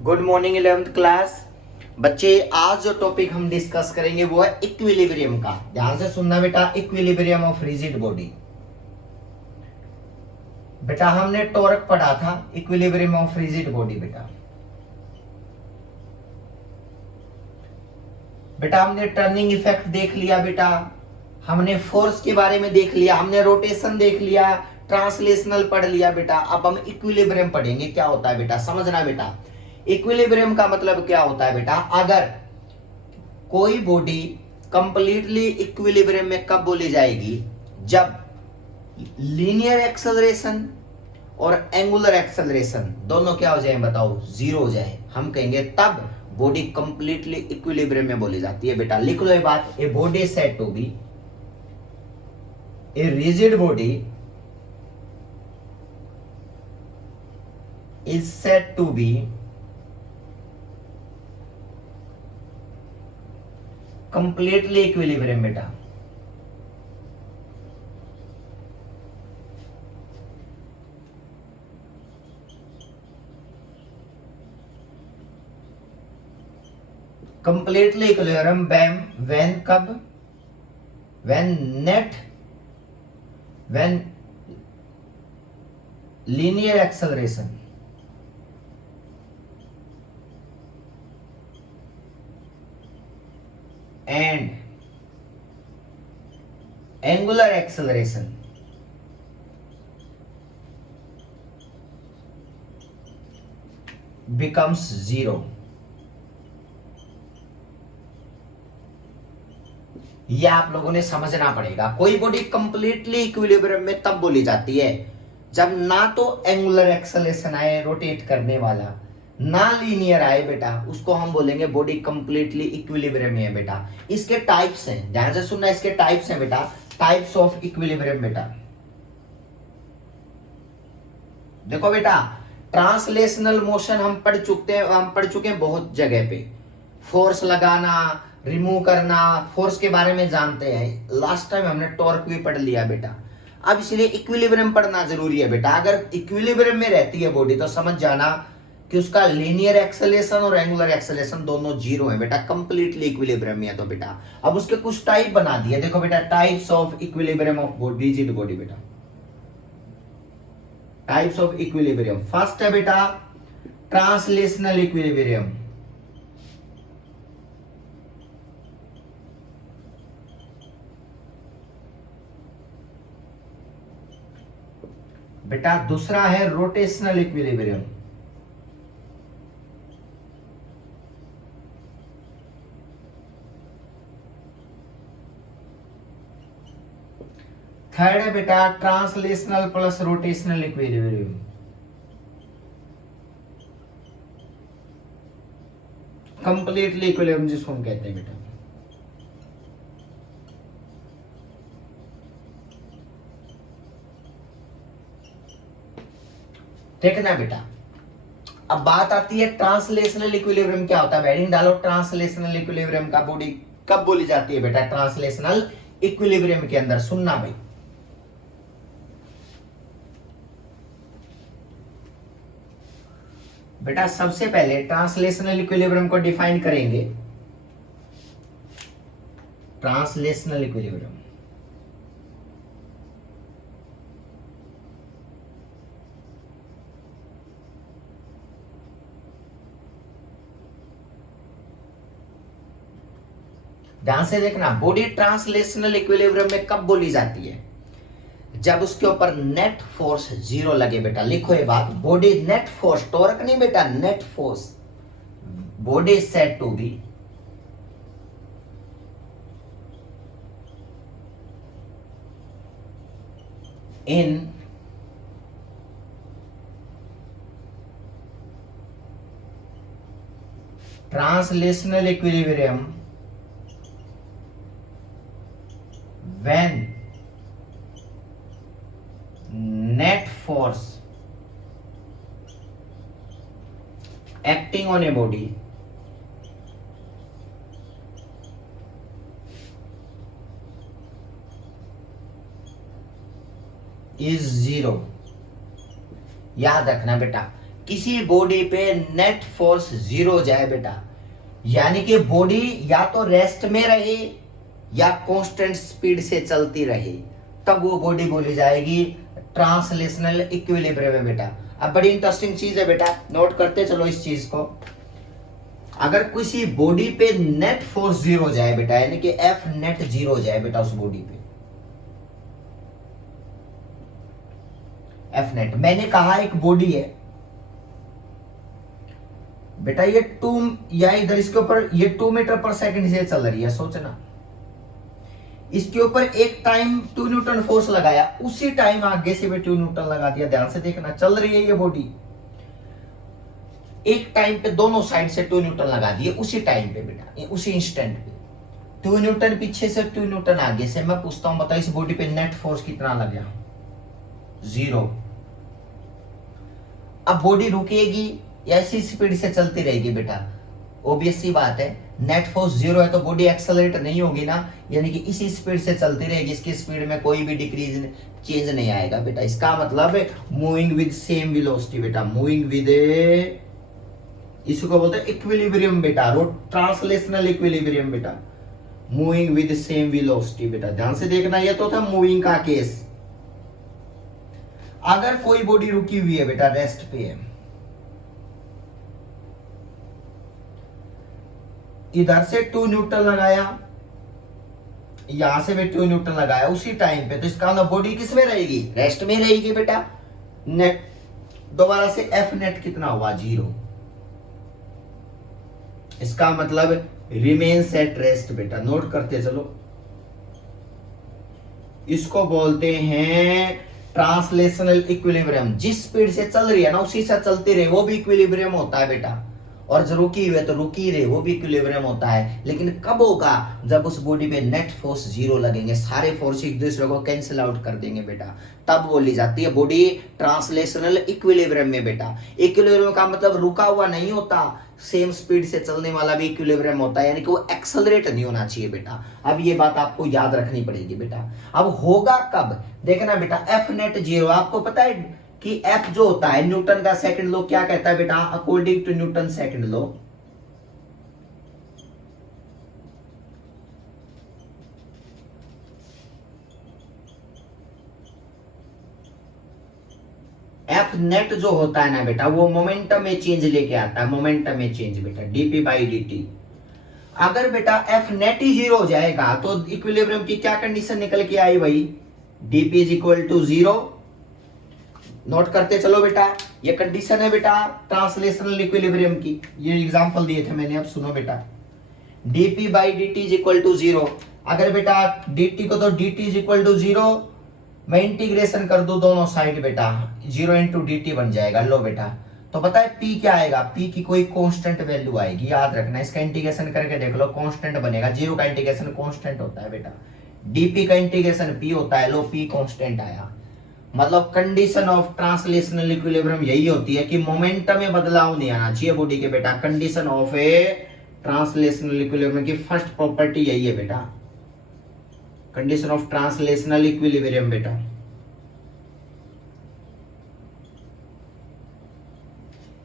Good morning 11th class. बच्चे आज जो टॉपिक हम डिस्कस करेंगे वो है इक्विलिब्रियम का। ध्यान से सुनना बेटा, इक्विलिब्रियम ऑफ रिजिड बॉडी। बेटा हमने टॉर्क पढ़ा था, इक्विलिब्रियम ऑफ रिजिड बॉडी। बेटा हमने टर्निंग इफेक्ट देख लिया, बेटा हमने फोर्स के बारे में देख लिया, हमने रोटेशन देख लिया, ट्रांसलेशनल पढ़ लिया। बेटा अब हम इक्विलिब्रियम पढ़ेंगे। क्या होता है बेटा, समझना बेटा। इक्विलिब्रियम का मतलब क्या होता है बेटा, अगर कोई बॉडी कंप्लीटली इक्विलिब्रियम में कब बोली जाएगी, जब लीनियर एक्सेलरेशन और एंगुलर एक्सेलरेशन दोनों क्या हो जाए बताओ, जीरो हो जाए, हम कहेंगे तब बॉडी कंप्लीटली इक्विलिब्रियम में बोली जाती है। बेटा लिख लो ये बात, a body said to be, a rigid body is said to be completely equilibrium. बेटा कंप्लीटली इक्विलिब्रियम व्हेन कब, when linear acceleration and angular acceleration becomes zero। ये आप लोगों ने समझना पड़ेगा। कोई बॉडी कंप्लीटली इक्विलिब्रियम में तब बोली जाती है जब ना तो एंगुलर एक्सेलरेशन आए रोटेट करने वाला, ना लीनियर आए। बेटा उसको हम बोलेंगे बॉडी कंप्लीटली इक्विलिब्रियम में है। बेटा इसके टाइप्स हैं, ध्यान से सुनना, इसके टाइप्स हैं बेटा, टाइप्स ऑफ इक्विलिब्रियम। बेटा देखो बेटा, ट्रांसलेशनल मोशन हम पढ़ चुके हैं बहुत जगह पे। फोर्स लगाना, रिमूव करना, फोर्स के बारे में जानते हैं। लास्ट टाइम हमने टॉर्क भी पढ़ लिया बेटा। अब इसलिए इक्विलिब्रियम पढ़ना जरूरी है बेटा। अगर इक्विलिब्रियम में रहती है बॉडी तो समझ जाना कि उसका लीनियर एक्सेलरेशन और एंगुलर एक्सेलरेशन दोनों जीरो है। बेटा कंप्लीटली इक्विलिब्रियम में है। तो बेटा अब उसके कुछ टाइप बना दिए। देखो बेटा, types of equilibrium of rigid body. बेटा टाइप्स ऑफ इक्विलिब्रियम, फर्स्ट है बेटा ट्रांसलेशनल इक्विलिब्रियम। बेटा दूसरा है रोटेशनल इक्विलिब्रियम। थर्ड है बेटा translational plus rotational equilibrium. Completely equilibrium जिसको हम कहते हैं बेटा। देखना बेटा, अब बात आती है ट्रांसलेशनल इक्विलिब्रियम क्या होता है। हेडिंग डालो, ट्रांसलेशनल इक्विलिब्रियम का बॉडी कब बोली जाती है बेटा, ट्रांसलेशनल इक्विलिब्रियम के अंदर। सुनना भाई, बेटा सबसे पहले ट्रांसलेशनल इक्विलिब्रियम को डिफाइन करेंगे। ट्रांसलेशनल इक्विलिब्रियम ध्यान से देखना, बॉडी ट्रांसलेशनल इक्विलिब्रियम में कब बोली जाती है, जब उसके ऊपर नेट फोर्स जीरो लगे। बेटा लिखो ये बात, बॉडी नेट फोर्स, टॉर्क नहीं बेटा, net force, body is said to be in translational equilibrium when net force acting on a body is zero। याद रखना बेटा, किसी बॉडी पे नेट फोर्स जीरो जाए बेटा, यानी कि बॉडी या तो रेस्ट में रहे या कांस्टेंट स्पीड से चलती रहे, तब वो बॉडी बोली जाएगी ट्रांसलेशनल इक्विलिब्रियम में बेटा। अब बड़ी इंटरेस्टिंग चीज है बेटा, नोट करते चलो इस चीज को। अगर किसी बॉडी पे नेट फोर्स जीरो जाए बेटा, यानी कि एफ नेट जीरो जाए बेटा उस बॉडी पे, एफ नेट, मैंने कहा एक बॉडी है बेटा, ये 2 या इधर इसके ऊपर ये 2 मीटर पर सेकंड से चल रही है, सोचना इसके ऊपर एक टाइम 2 न्यूटन फोर्स लगाया, उसी टाइम आगे से भी 2 न्यूटन लगा दिया, ध्यान से देखना, चल रही है ये बॉडी, एक टाइम पे दोनों साइड से 2 न्यूटन लगा दिए उसी टाइम पे बेटा, उसी इंस्टेंट पे 2 न्यूटन पीछे से 2 न्यूटन आगे से। मैं पूछता हूं बताओ इस बॉडी पे नेट फोर्स कितना लगा? जीरो। अब बॉडी रुकेगी या ऐसी स्पीड से चलती रहेगी बेटा? ऑब्वियस सी बात है, नेट फोर्स जीरो है तो बॉडी एक्सेलरेट नहीं होगी ना, यानी कि इसी स्पीड से चलती रहेगी, इसकी स्पीड में कोई भी डिक्रीज चेंज नहीं आएगा बेटा। इसका मतलब मूविंग विद सेम वेलोसिटी बेटा, मूविंग विद, इसको बोलते हैं इक्विलिब्रियम बेटा, ट्रांसलेशनल इक्विलिब्रियम बेटा, मूविंग विद सेम वेलोसिटी बेटा। ध्यान से देखना, ये तो था मूविंग का केस। अगर कोई बॉडी रुकी हुई है बेटा, रेस्ट पे है, इधर से 2 न्यूटन लगाया, यहां से भी 2 न्यूटन लगाया उसी टाइम पे, तो इसका मतलब बॉडी किस में रहेगी? रेस्ट में रहेगी बेटा। नेट दोबारा से एफ नेट कितना हुआ? जीरो। इसका मतलब रिमेन्स एट रेस्ट बेटा, नोट करते चलो। इसको बोलते हैं ट्रांसलेशनल इक्विलिब्रियम। जिस स्पीड से चल रही है ना उसी से चलती रहे, वो भी इक्विलिब्रियम होता है बेटा, और जो रुकी हुई है तो रुकी रहे, वो भी इक्विलिब्रियम होता है। लेकिन कब होगा? जब उस बॉडी पे नेट फोर्स जीरो लगेंगे, सारे फोर्स एक दूसरे को कैंसिल आउट कर देंगे बेटा, तब बोली जाती है बॉडी ट्रांसलेशनल इक्विलिब्रियम में बेटा। इक्विलिब्रियम का मतलब रुका हुआ नहीं होता, सेम स्पीड से चलने वाला भी इक्विलिब्रियम होता है, यानी कि वो एक्सेलरेट नहीं होना चाहिए बेटा। अब ये बात आपको याद रखनी पड़ेगी बेटा। अब होगा कब? देखना बेटा, एफ नेट जीरो, आपको पता है कि एफ जो होता है न्यूटन का सेकंड लॉ क्या कहता है बेटा? According to Newton second law, F net जो होता है ना बेटा, वो मोमेंटम में चेंज लेके आता है, मोमेंटम में चेंज बेटा, डीपी बाई डी। अगर बेटा एफ नेट ही जीरो हो जाएगा तो इक्विलिब्रियम की क्या कंडीशन निकल के आई भाई? DP is equal to zero. Note करते चलो बेटा, ये कंडीशन है बेटा ट्रांसलेशनल इक्विलिब्रियम की, ये एग्जांपल दिए थे मैंने। अब सुनो बेटा, dp by dt is equal to zero. अगर बेटा dt को तो dt is equal to zero, मैं इंटीग्रेशन कर दूं दोनों साइड बेटा, जीरो इंटू dt बन जाएगा। लो बेटा, तो पता है p क्या आएगा? p की कोई कांस्टेंट वैल्यू आएगी, याद रखना। इसका इंटीग्रेशन करके देख लो, कांस्टेंट बनेगा। जीरो का इंटीग्रेशन कांस्टेंट होता है बेटा, dp का इंटीग्रेशन p होता है। लो p कांस्टेंट आया, मतलब कंडीशन ऑफ ट्रांसलेशनल इक्विलिब्रियम यही होती है कि मोमेंटम में बदलाव नहीं आना चाहिए बॉडी के बेटा। Condition of A translational equilibrium की फर्स्ट प्रॉपर्टी यही है बेटा, कंडीशन ऑफ ट्रांसलेशनल इक्विलिब्रियम बेटा।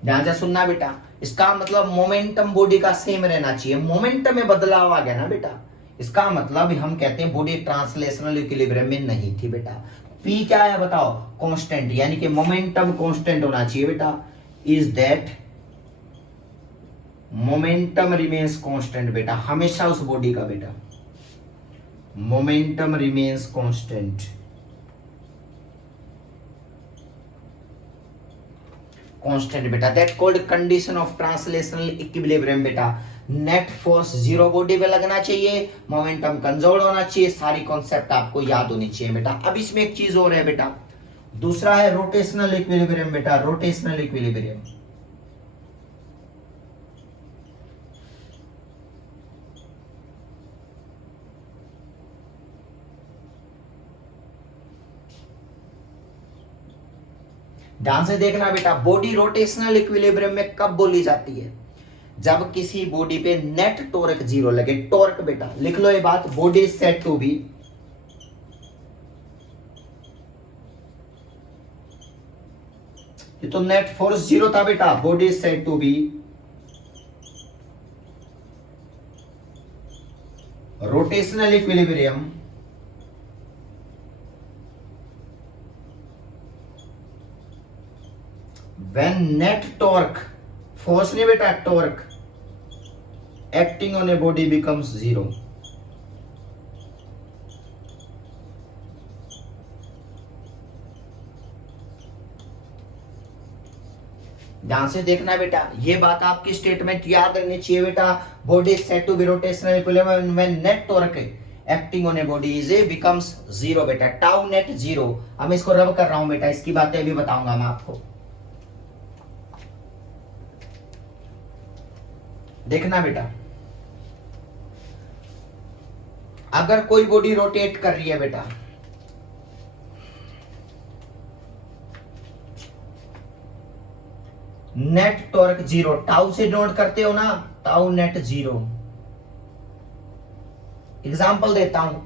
ध्यान से सुनना बेटा, इसका मतलब मोमेंटम बॉडी का सेम रहना चाहिए। मोमेंटम में बदलाव आ गया ना बेटा, इसका मतलब हम कहते हैं बॉडी ट्रांसलेशनल इक्विलिब्रियम में नहीं थी बेटा। P क्या है बताओ? कांस्टेंट, यानी कि मोमेंटम कांस्टेंट होना चाहिए बेटा। Is that momentum remains constant बेटा, हमेशा उस बॉडी का बेटा मोमेंटम रिमेन्स कांस्टेंट। कांस्टेंट बेटा, that called condition of translational equilibrium बेटा। नेट फोर्स जीरो बॉडी पे लगना चाहिए, मोमेंटम कंजर्व होना चाहिए, सारी कॉन्सेप्ट आपको याद होनी चाहिए बेटा। अब इसमें एक चीज और है बेटा, दूसरा है रोटेशनल इक्विलिब्रियम बेटा, रोटेशनल इक्विलिब्रियम। ध्यान से देखना बेटा, बॉडी रोटेशनल इक्विलिब्रियम में कब बोली जाती है? जब किसी बॉडी पे नेट टॉर्क जीरो लगे। टॉर्क बेटा लिख लो ये बात, body is said to be ये तो नेट फोर्स जीरो था बेटा। Body is said to be rotational equilibrium when net torque, force नहीं बेटा, torque acting on a body becomes zero। ध्यान से देखना बेटा, ये बात आपकी स्टेटमेंट याद रहनी चाहिए बेटा। Body said to be rotational equilibrium when net torque acting on a body is a becomes zero बेटा। Tau net zero. अब इसको रब कर रहा हूं बेटा, इसकी बातें अभी बताऊंगा मैं आपको। देखना बेटा, अगर कोई बॉडी रोटेट कर रही है बेटा, नेट टॉर्क जीरो, टाउ से नोट करते हो ना, टाउ नेट जीरो। एग्जांपल देता हूं,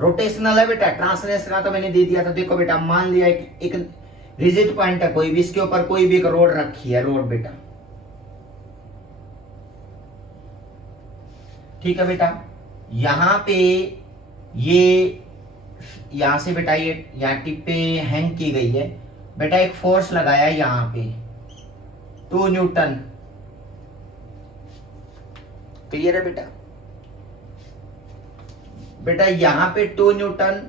रोटेशनल है बेटा, ट्रांसलेशन का तो मैंने दे दिया था। देखो बेटा, मान लिया एक रिजिड पॉइंट है कोई भी, इसके ऊपर कोई भी एक रोड रखी है, रोड बेटा, ठीक है बेटा। यहां पे ये यहां से बेटा ये यहां टिप पे हैंग की गई है बेटा, एक फोर्स लगाया है यहां पे 2 न्यूटन। क्लियर है बेटा? बेटा यहां पे 2 न्यूटन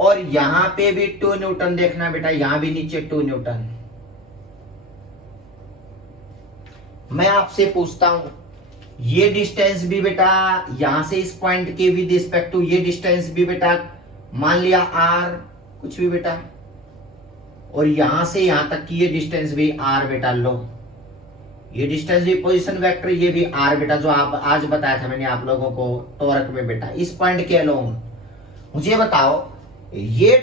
और यहां पे भी 2 न्यूटन। देखना बेटा, यहां भी नीचे 2 न्यूटन। मैं आपसे पूछता हूं, ये डिस्टेंस भी बेटा यहां से इस पॉइंट के विद रिस्पेक्ट टू ये डिस्टेंस भी बेटा मान लिया आर कुछ भी बेटा, और यहां से यहां तक की ये डिस्टेंस भी आर बेटा लो। ये डिस्टेंस भी पोजीशन वेक्टर, ये भी आर बेटा, जो आप आज बताया था मैंने आप लोगों को टॉर्क में बेटा। इस पॉइंट के अलोंग मुझे बताओ, ये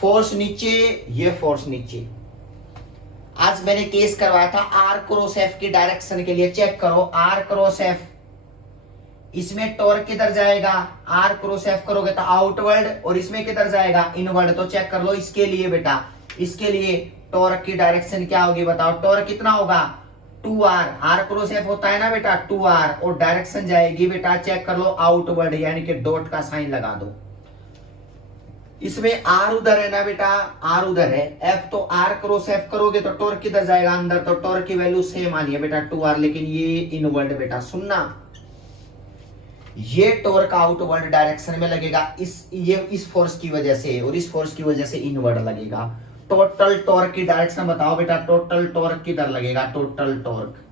फोर्स नीचे, ये फोर्स नीचे। आज मैंने केस करवाया था आर क्रॉस एफ की डायरेक्शन के लिए। चेक करो, आर क्रॉस एफ, इसमें टॉर्क किधर जाएगा? आर क्रॉस एफ करोगे तो आउटवर्ड, और इसमें किधर जाएगा? इनवर्ड। तो चेक कर लो इसके लिए बेटा, इसके लिए टॉर्क की डायरेक्शन क्या होगी बताओ? टॉर्क कितना होगा? 2r। आर क्रॉस एफ होता है ना बेटा 2r, और डायरेक्शन जाएगी बेटा, चेक कर लो, आउटवर्ड, यानी कि डॉट का साइन लगा दो। इसमें आर उधर है ना बेटा, आर उधर है, एफ तो आर क्रॉस एफ करोगे तो टॉर्क किधर जाएगा? अंदर। तो टॉर्क की वैल्यू सेम आनी है बेटा 2r, लेकिन ये इनवर्ड बेटा। सुनना, ये टॉर्क आउटवर्ड डायरेक्शन में लगेगा इस फोर्स की वजह से, और इस फोर्स की वजह से इनवर्ड लगेगा। टोटल टॉर्क की डायरेक्शन बताओ बेटा, टोटल टॉर्क किधर लगेगा? टोटल टॉर्क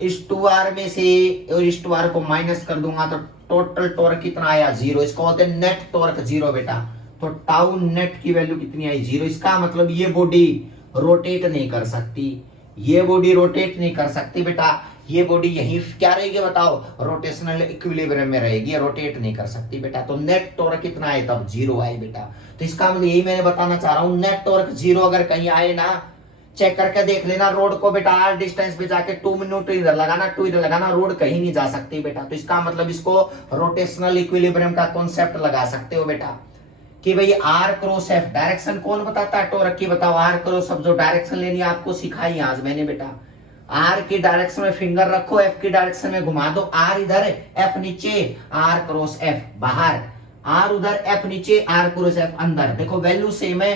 इस 2r में से, और इस 2r को माइनस कर दूंगा तो टोटल टॉर्क कितना आया? 0। इसको बोलते हैं नेट टॉर्क 0 बेटा। तो टाउ नेट की वैल्यू कितनी आई? 0। इसका मतलब ये बॉडी रोटेट नहीं कर सकती, ये बॉडी रोटेट नहीं कर सकती बेटा। ये बॉडी यहीं क्या रहेगी बताओ? रोटेशनल इक्विलिब्रियम में रहेगी, रोटेट नहीं कर सकती बेटा। तो नेट टॉर्क कितना आए? तब 0 आए बेटा। तो इसका मतलब यही मैंने बताना चाह रहा हूं, नेट टॉर्क 0 अगर कहीं आए ना, चेक करके देख लेना रोड को बेटा, आर डिस्टेंस पे जाके 2 मिनट इधर लगाना, 2 इधर लगाना, रोड कहीं नहीं जा सकती बेटा। तो इसका मतलब इसको रोटेशनल इक्विलिब्रियम का कॉन्सेप्ट लगा सकते हो बेटा, कि भाई आर क्रॉस एफ डायरेक्शन कौन बताता है? टॉर्क की बताओ। आर क्रॉस एफ जो डायरेक्शन लेनी आपको सिखाई आज मैंने बेटा। आर की डायरेक्शन में फिंगर रखो, एफ की डायरेक्शन में घुमा दो। आर इधर है, एफ नीचे, आर क्रॉस एफ बाहर, आर उधर, एफ नीचे, आर क्रॉस एफ अंदर। देखो वैल्यू सेम है,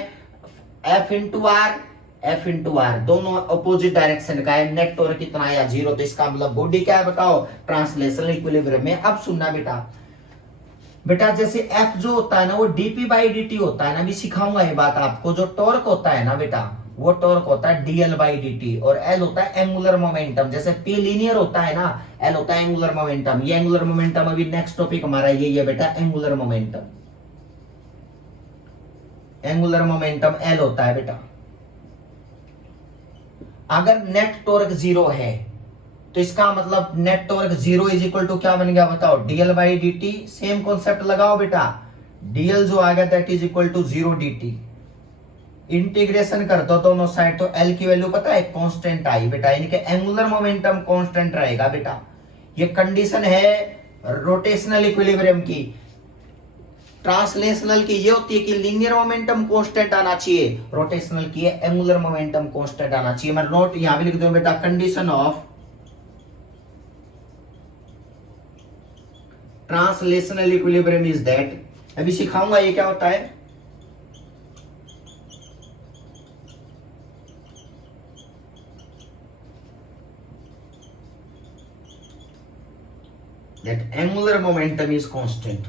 F into R, F into R, दोनों अपोजिट डायरेक्शन का है। नेट टॉर्क कितना आया? 0। तो इसका मतलब बॉडी क्या है बताओ? ट्रांसलेशनल इक्विलिब्रियम में। अब सुनना बेटा, बेटा जैसे एफ जो होता है ना वो डीपी बाई डी होता है ना, अभी सिखाऊंगा ये बात आपको। जो टॉर्क होता है ना बेटा, वो टॉर्क होता है डीएल बाई डी, और एल होता है एंगुलर मोमेंटम। जैसे पी लीनियर होता है ना, एल होता है एंगुलर मोमेंटम। ये एंगुलर मोमेंटम अभी नेक्स्ट टॉपिक हमारा ये है बेटा, angular momentum. Angular momentum L होता है बेटा। अगर नेट टॉर्क 0 है तो इसका मतलब net torque 0 is equal to क्या बन गया बताओ? DL by D. Same concept लगाओ बेटा, डीएल जो आ गया that is equal to 0 dt। Integration कर दो दोनों साइड, तो एल की वैल्यू पता है? कांस्टेंट आई बेटा, यानी कि एंगुलर मोमेंटम कांस्टेंट रहेगा बेटा। ये कंडीशन है रोटेशनल इक्विलिब्रियम की। ट्रांसलेशनल की ये होती है कि लीनियर मोमेंटम कांस्टेंट आना चाहिए, रोटेशनल की है एंगुलर मोमेंटम कांस्टेंट आना चाहिए। मैं नोट यहां भी लिख दूं बेटा, condition of translational equilibrium is that, अभी सिखाऊंगा ये क्या होता है। That angular momentum is constant.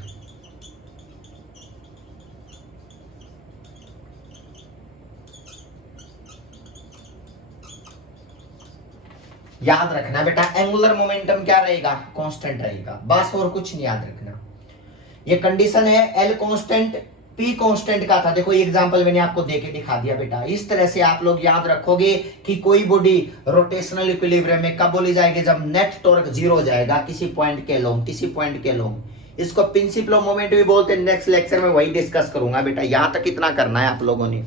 याद रखना बेटा, एंगुलर मोमेंटम क्या रहेगा, कांस्टेंट रहेगा, बस और कुछ नहीं याद रखना। ये कंडीशन है एल कांस्टेंट पी कांस्टेंट का था। देखो ये एग्जांपल मैंने आपको देके दिखा दिया बेटा। इस तरह से आप लोग याद रखोगे कि कोई बॉडी रोटेशनल इक्विलिब्रियम में कब बोली जाएगी, जब नेट टॉर्क जीरो हो जाएगा किसी पॉइंट के लोग, किसी पॉइंट के लोग। इसको प्रिंसिपल ऑफ मोमेंट भी बोलते हैं। नेक्स्ट लेक्चर में वही डिस्कस करूंगा बेटा, यहां तक इतना करना है आप लोगों ने।